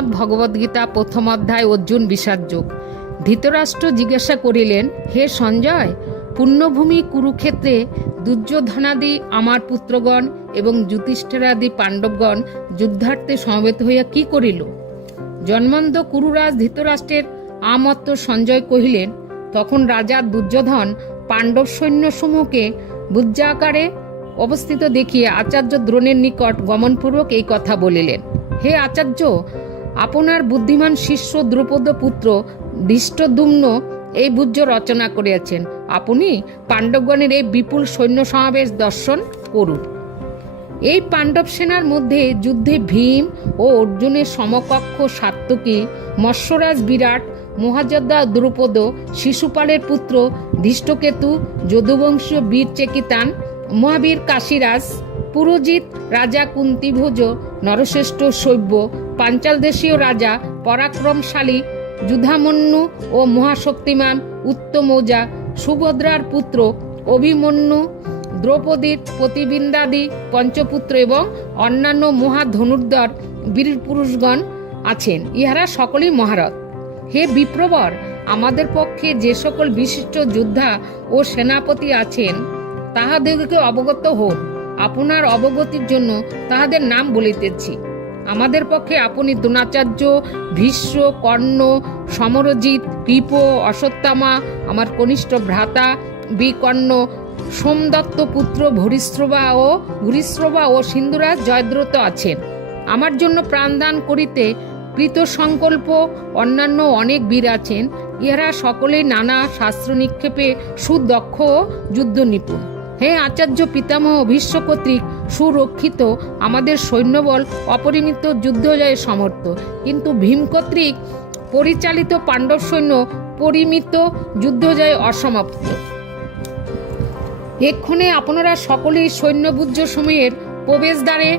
শ্রীমদ্ ভগবদ্গীতা প্রথম অধ্যায়, অর্জুন বিষাদযোগ ধৃতরাষ্ট্র জিজ্ঞাসা করিলেন, হে সঞ্জয়, পুণ্যভূমি কুরুক্ষেত্রে দুর্যোধনাদি আমার পুত্রগণ এবং যুধিষ্ঠিরাদি পাণ্ডবগণ যুদ্ধার্থে সমবেত হইয়া কি করিল? জন্মন্ত কুরুরাজ ধৃতরাষ্ট্রের আমত্ত সঞ্জয় কহিলেন, তখন রাজা দুর্যোধন পাণ্ডব সৈন্য সমূহকে বুজ্জাকারে অবস্থিত দেখিয়ে আচার্য দ্রোণের নিকট গমনপূর্বক এই কথা বলিলেন। হে আচার্য আপনার বুদ্ধিমান শিষ্য দ্রুপদ পুত্র দৃষ্টদুম্ন এই বুজ্জ রচনা করিয়াছেন। আপনি পাণ্ডবগণের এই বিপুল সৈন্য সমাবেশ দর্শন করুন। এই পাণ্ডব সেনার মধ্যে যুদ্ধে ভীম ও অর্জুনের সমকক্ষ সাত্তকী মৎস্যরাজ বিরাট, মহাযোদ্ধা দ্রুপদ, শিশুপালের পুত্র ধৃষ্টকেতু যদুবংশীয় বীর চেকিতান, মহাবীর কাশীরাজ, পুরোজিৎ, রাজা কুন্তিভোজ নরশ্রেষ্ঠ শৈব্য পাঞ্চাল দেশীয় রাজা, পরাক্রমশালী, যুধামন্যু ও মহাশক্তিমান উত্তমৌজা, সুভদ্রার পুত্র, অভিমন্যু, দ্রৌপদীর প্রতিবিন্দাদি পঞ্চপুত্র এবং অন্যান্য মহাধনুর্ধর বীর পুরুষগণ আছেন। ইহারা সকলেই মহারথ। হে বিপ্রবর, আমাদের পক্ষে যে সকল বিশিষ্ট যোদ্ধা ও সেনাপতি আছেন তাহাদেরকে অবগত হন। আপনার অবগতির জন্য তাহাদের নাম বলিতেছি। আমাদের পক্ষে আপনি দ্রোণাচার্য, ভীষ্ম, কর্ণ, সমরজিৎ, কৃপ, অশ্বত্থামা, আমার কনিষ্ঠ ভ্রাতা, বিকর্ণ, সোমদত্ত পুত্র ভূরিশ্রবা ও ভূরিশ্রবা ও সিন্ধুরাজ জয়দ্রত আছেন। আমার জন্য প্রাণদান করিতে কৃত সংকল্প অন্যান্য অনেক বীর আছেন। ইহারা সকলেই নানা শাস্ত্র নিক্ষেপে সুদক্ষ ও যুদ্ধ নিপুণ হে আচার্য পিতামহ ভীষ্ম কর্তৃক সুরক্ষিত আমাদের সৈন্যবল অপরিমিত যুদ্ধজয়ে সমর্থ। কিন্তু ভীম কর্তৃক পরিচালিত পাণ্ডব সৈন্য পরিমিত যুদ্ধজয়ে অসমাপ্ত। এক্ষণে আপনারা সকলেই সৈন্যবুজ্জ সময়ের প্রবেশদ্বারে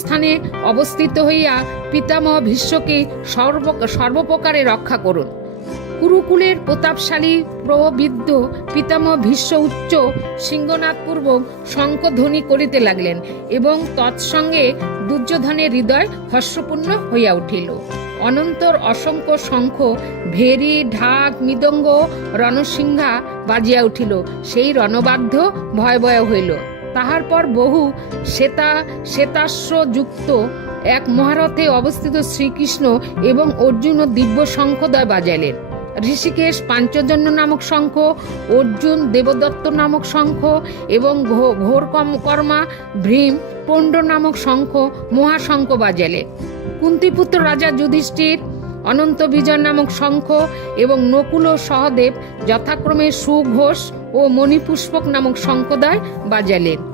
স্থানে অবস্থিত হইয়া পিতামহ ভীষ্মকে সর্ব, সর্বপ্রকারে রক্ষা করুন। কুরুকুলের প্রতাপশালী প্রবিদ্ধ পিতামহ ভীষ্ম উচ্চ সিংহনাথপূর্বক শঙ্খধ্বনি করিতে লাগলেন এবং তৎসঙ্গে দুর্যোধনের হৃদয় হর্ষপূর্ণ হইয়া উঠিল। অনন্তর অসংখ্য শঙ্খ, ভেরি, ঢাক, মৃদঙ্গ, রণসিংহা বাজিয়া উঠিল। সেই রণবাদ্য ভয় ভয় হইল। তাহার পর বহু শ্বেতা শ্বেতাশ্ব যুক্ত এক মহারথে অবস্থিত শ্রীকৃষ্ণ এবং অর্জুন ও দিব্য শঙ্খদয় বাজাইলেন। ঋষিকেশ, পাঞ্চজন্য নামক শঙ্খ, অর্জুন, দেবদত্ত নামক শঙ্খ এবং ঘোর কর্মা, ভীম, পণ্ড নামক শঙ্খ মহাশঙ্খ বাজাইলেন কুন্তিপুত্র রাজা যুধিষ্ঠির, অনন্ত বিজয় নামক শঙ্খ এবং নকুল ও সহদেব যথাক্রমে সুঘোষ ও মণিপুষ্পক নামক শঙ্খদয় বাজালেন।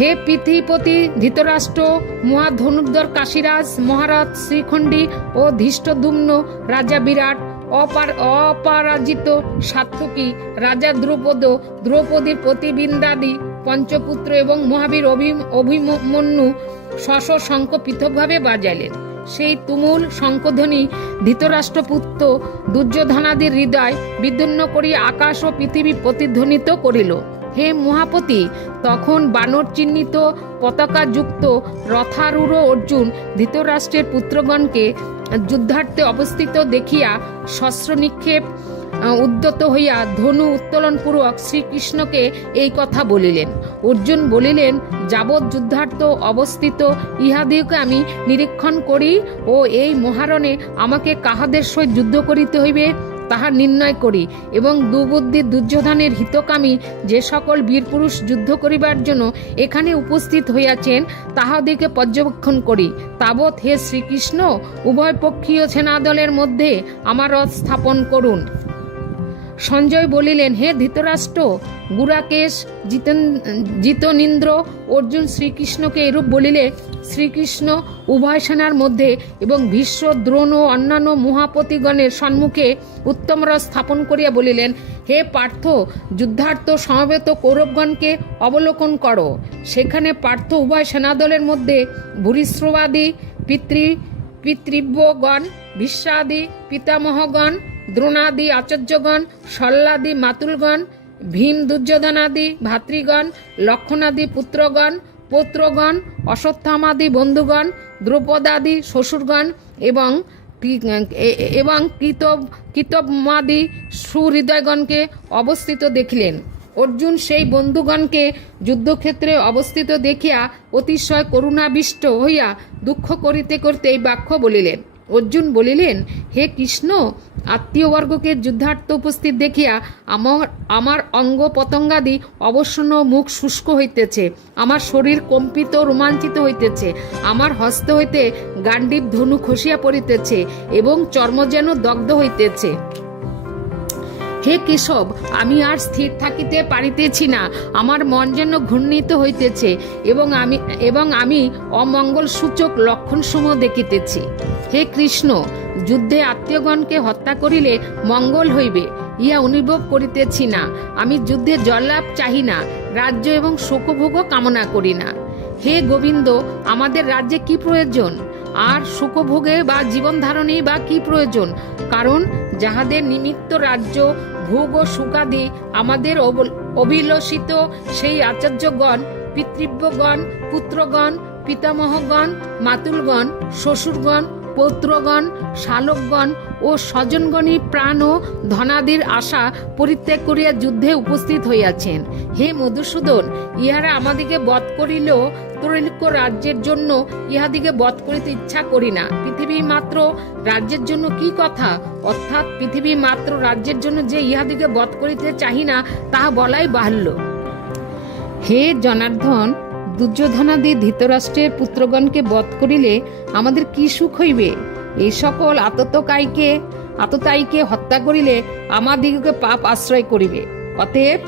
হে পৃথিবীপতি ধৃতরাষ্ট্র, মহাধনুর্ধর কাশীরাজ, মহারাজ শ্রীখণ্ডী ও ধৃষ্টদুম্ন রাজা বিরাট, অপার, অপরাজিত সাত্তকী রাজা দ্রৌপদ, দ্রৌপদীর প্রতিবিন্দাদি, পঞ্চপুত্র এবং মহাবীর অভি- অভিমন্যু শশ শঙ্খ পৃথকভাবে বাজাইলেন। সেই তুমুল শঙ্খধ্বনি ধৃতরাষ্ট্রপুত্র দুর্যোধনাদির হৃদয় বিদীর্ণ করিয়া আকাশ ও পৃথিবী প্রতিধ্বনিত করিল। হে মহাপতি, তখন বানর চিহ্নিত পতাকাযুক্ত রথারূঢ় অর্জুন ধৃতরাষ্ট্রের পুত্রগণকে যুদ্ধার্থে অবস্থিত দেখিয়া শস্ত্র নিক্ষেপ উদ্যত হইয়া ধনু উত্তোলনপূর্বক শ্রীকৃষ্ণকে এই কথা বলিলেন। অর্জুন বলিলেন, যাবৎ যুদ্ধার্থ অবস্থিত ইহাদিওকে আমি নিরীক্ষণ করি ও এই মহারণে আমাকে কাহাদের সহিত যুদ্ধ করিতে হইবে? তাহা নির্ণয় করি এবং দুবুদ্ধি দুর্যোধনের হিতকামী যে সকল বীরপুরুষ যুদ্ধ করিবার জন্য এখানে উপস্থিত হইয়াছেন তাহাদিকে পর্যবেক্ষণ করি। তাবৎ হে শ্রীকৃষ্ণ উভয় পক্ষীয় সেনাদলের মধ্যে আমার রথ স্থাপন করুন। সঞ্জয় বলিলেন, হে ধৃতরাষ্ট্র, গুরাকেশ, জিতেন, জিতনীন্দ্র, অর্জুন শ্রীকৃষ্ণকে এরূপ বলিলে শ্রীকৃষ্ণ উভয় সেনার মধ্যে এবং ভীষ্ম, দ্রোণ ও অন্যান্য মহাপতিগণের সম্মুখে উত্তম রথ স্থাপন করিয়া বলিলেন, হে পার্থ, যুদ্ধার্থ সমবেত কৌরবগণকে অবলোকন করো। সেখানে পার্থ উভয় সেনাদলের মধ্যে ভূরিশ্রবাদী, পিতৃ, পিতৃব্যগণ বিশ্বাদি পিতামহগণ দ্রোণাদি আচার্যগণ সল্লাদি মাতুলগণ, ভীম দুর্যোধনাদি ভাতৃগণ, লক্ষণাদি পুত্রগণ, পৌত্রগণ, অশ্বত্থামাদি বন্ধুগণ, দ্রৌপদাদি শ্বশুরগণ এবং এবং কৃত কৃতমাদি সুহৃদয়গণকে অবস্থিত দেখিলেন। অর্জুন সেই বন্ধুগণকে যুদ্ধক্ষেত্রে অবস্থিত দেখিয়া অতিশয় করুণাবিষ্ট হইয়া দুঃখ করিতে করিতে এই বাক্য বলিলেন অর্জুন বলিলেন, হে কৃষ্ণ, আত্মীয়বর্গকে যুদ্ধার্থ উপস্থিত দেখিয়া আমার আমার অঙ্গ পতঙ্গাদি অবসন্ন মুখ শুষ্ক হইতেছে, আমার শরীর কম্পিত রোমাঞ্চিত হইতেছে, আমার হস্ত হইতে গান্ডীব ধনু খসিয়া পড়িতেছে এবং চর্ম যেন দগ্ধ হইতেছে। হে কেশব, আমি আর স্থির থাকিতে পারিতেছি না। আমার মন যেন ঘূর্ণিত হইতেছে এবং আমি এবং আমি অমঙ্গল সূচক লক্ষণসমূহ দেখিতেছি। হে কৃষ্ণ, যুদ্ধে আত্মীয়গণকে হত্যা করিলে মঙ্গল হইবে ইয়া অনুভব করিতেছি না। আমি যুদ্ধে জল্লাভ চাহি না, রাজ্য এবং শোকভোগও কামনা করি না। হে গোবিন্দ, আমাদের রাজ্যে কি প্রয়োজন? আর সুখভোগে বা জীবন ধারণে বা কি প্রয়োজন? কারণ, যাহাদের নিমিত্ত রাজ্য ভোগ ও সুখাদি আমাদের অভিলষিত সেই আচার্যগণ পিতৃব্যগণ পুত্রগণ পিতামহগণ মাতুলগণ শ্বশুরগণ পৌত্রগণ, শালকগণ ও স্বজনগণই প্রাণ ও ধনাদির আশা পরিত্যাগ করিয়া যুদ্ধে উপস্থিত হইয়াছেন। হে মধুসূদন, ইহারা আমাদিকে বধ করিলেও ত্রৈলোক্য রাজ্যের জন্য ইহাদিকে বধ করিতে ইচ্ছা করি না। পৃথিবী মাত্র রাজ্যের জন্য কি কথা? অর্থাৎ পৃথিবী মাত্র রাজ্যের জন্য যে ইহাদিকে বধ করিতে চাহি না, তাহা বলাই বাহুল্য। হে জনার্দন দুর্যোধনাদি ধৃতরাষ্ট্রের পুত্রগণকে বধ করিলে আমাদের কি সুখ হইবে? এই সকল আততকাইকে আততায়ীকে হত্যা করিলে আমাদিগকে পাপ আশ্রয় করিবে। অতএব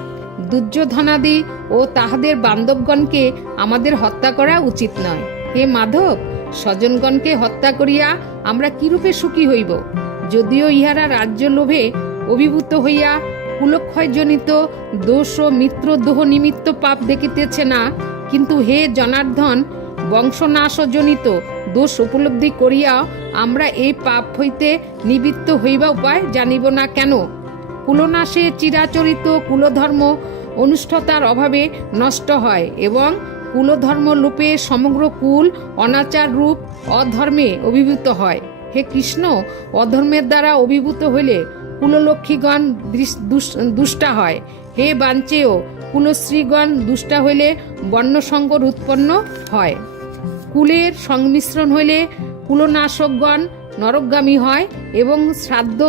দুর্যোধনাদি ও তাহাদের বান্ধবগণকে আমাদের হত্যা করা উচিত নয়। হে মাধব, স্বজনগণকে হত্যা করিয়া আমরা কিরূপে সুখী হইব? যদিও ইহারা রাজ্য লোভে অভিভূত হইয়া কুলক্ষয়জনিত দোষ ও মিত্রদোহ নিমিত্ত পাপ দেখিতেছে না কিন্তু হে জনার্দন, বংশনাশজনিত দোষ উপলব্ধি করিয়া আমরা এই পাপ হইতে নিবৃত্ত হইবা উপায় জানিব না কেন? কুলনাশে চিরাচরিত কুলধর্ম অনুষ্ঠতার অভাবে নষ্ট হয় এবং কুলধর্ম লোপে সমগ্র কুল অনাচার রূপ অধর্মে অভিভূত হয়। হে কৃষ্ণ, অধর্মের দ্বারা অভিভূত হইলে কুললক্ষ্মীগণ দুষ্টা হয়। হে বাঞ্চেয় কুলশ্রীগণ দুষ্টা হইলে বর্ণসংকর উৎপন্ন হয়। কুলের সংমিশ্রণ হইলে কুলনাশকগণ নরকগামী হয় এবং শ্রাদ্ধ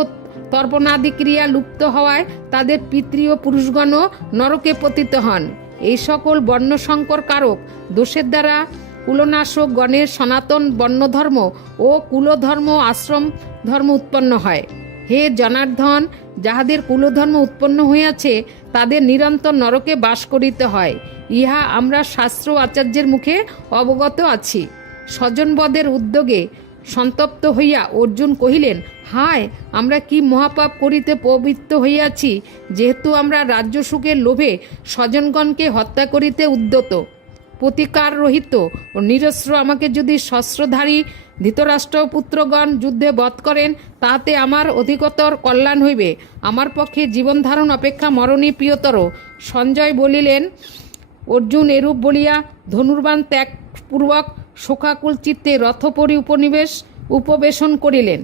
তর্পণাদি ক্রিয়া লুপ্ত হওয়ায় তাদের পিতৃ ও পুরুষগণও নরকে পতিত হন। এই সকল বর্ণসংকর কারক দোষের দ্বারা কুলনাশক গণের সনাতন বর্ণধর্ম ও কুলধর্ম আশ্রম ধর্ম উৎপন্ন হয়। হে জনার্ধন যাহাদের কুলধর্ম উৎপন্ন হইয়াছে, তাদের নিরন্তর নরকে বাস করিতে হয়। ইহা আমরা শাস্ত্র আচার্যের মুখে অবগত আছি। স্বজনবদের উদ্যোগে সন্তপ্ত হইয়া অর্জুন কহিলেন, হায়, আমরা কি মহাপাপ করিতে পবিত্র হইয়াছি, যেহেতু আমরা রাজ্য সুখের লোভে স্বজনগণকে হত্যা করিতে উদ্যত। প্রতিকার রহিত ও নিরস্ত্র আমাকে যদি শস্ত্রধারী ধৃতরাষ্ট্র পুত্রগণ যুদ্ধে বধ করেন তাহাতে আমার অধিকতর কল্যাণ হইবে। আমার পক্ষে জীবন ধারণ অপেক্ষা মরণী প্রিয়তর। সঞ্জয় বলিলেন, অর্জুন এরূপ বলিয়া ধনুর্বাণ ত্যাগপূর্বক শোকাকুল চিত্তে রথপরি উপনিবেশ উপবেশন করিলেন।